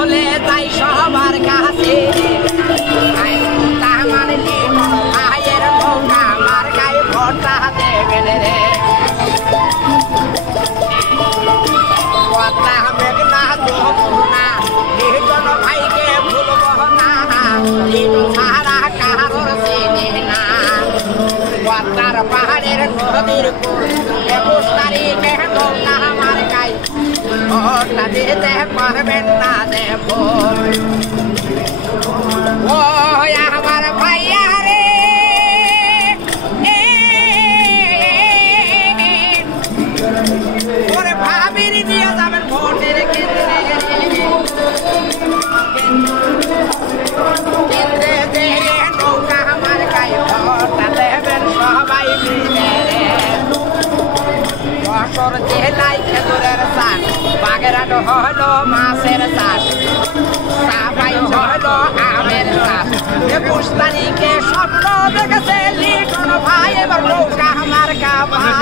বলে তাই সবার কাছে মানে ভাইয়ের নৌকা আমার গায়ে ভোটটা দেবেন রে কথা মেঘনা যমুনা লিটন ভাইকে ভুলব না লিটন ছাড়া কারোর চিনি না কথার পাহাড়ের নদীর কোল 21 তারিখে নৌকা আমার গায়ে ভোটটা দিতে পারবেন না দেব ও আমার ভাইয়া রে ওরে ভাবির নিয়ে যাবেন ভোটের কেন্দ্রে দিয়ে নৌকা আমার গায়ে ভোটটা দেবেন সবাই মিলে যশোর জেলায় খেজুরের চাষ বাগেরহাট হলো মাছের চাষ সাফাই হলো আমের চাষ 21 তারিখে স্বপ্ন দেখেছে লিটন ভাই এবার নৌকা আমার কথা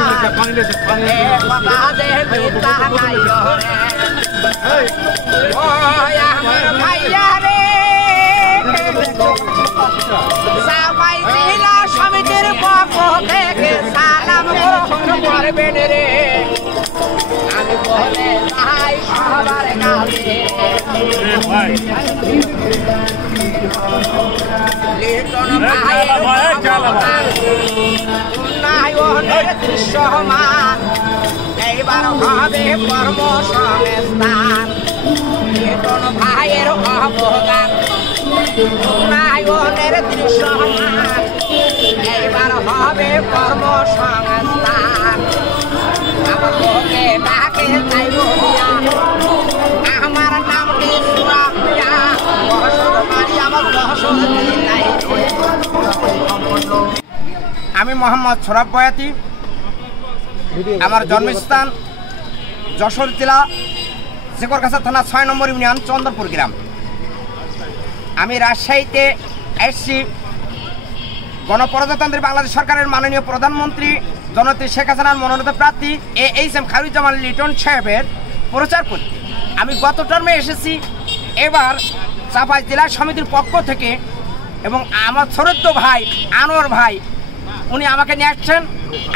যে পিতা নাই ও আমার ভাইয়া রে সাফাই জেলা সমিতির পক্ষ থেকে সালাম গ্রহণ করবেন রে আমি বলে তাই সবার কাছে লিটন ভাইয়ের উন্নয়নের দৃশ্যমান এইবার হবে কর্মসংস্থান লিটন ভাইয়ের অবদান উন্নয়নের দৃশ্যমান এইবার হবে কর্মসংস্থান আমার লোকে ডাকে চাইব আমার নামটি সুরামিয়া আমার আমি মোহাম্মদ সোরাব বয়াতি আমার জন্মস্থান যশোর জেলা শেখরগাছা থানা 6 নম্বর ইউনিয়ন চন্দনপুর গ্রাম আমি রাজশাহীতে এসছি গণপ্রজাতন্ত্রী বাংলাদেশ সরকারের মাননীয় প্রধানমন্ত্রী জননেত্রী শেখ হাসিনার মনোনীত প্রার্থী এইচ.এম. খায়রুজ্জামান লিটন সাহেবের প্রচার করতে আমি গত টার্মে এসেছি এবার চাঁপাই জেলা সমিতির পক্ষ থেকে এবং আমার ছোট্ট ভাই আনোয়ার ভাই উনি আমাকে নিয়ে আসছেন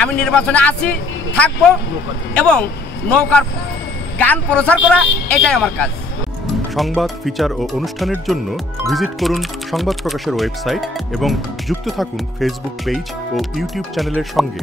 আমি নির্বাচনে আছি থাকবো এবং নৌকার গান প্রচার করা এটাই আমার কাজ সংবাদ ফিচার ও অনুষ্ঠানের জন্য ভিজিট করুন সংবাদ প্রকাশের ওয়েবসাইট এবং যুক্ত থাকুন ফেসবুক পেজ ও ইউটিউব চ্যানেলের সঙ্গে।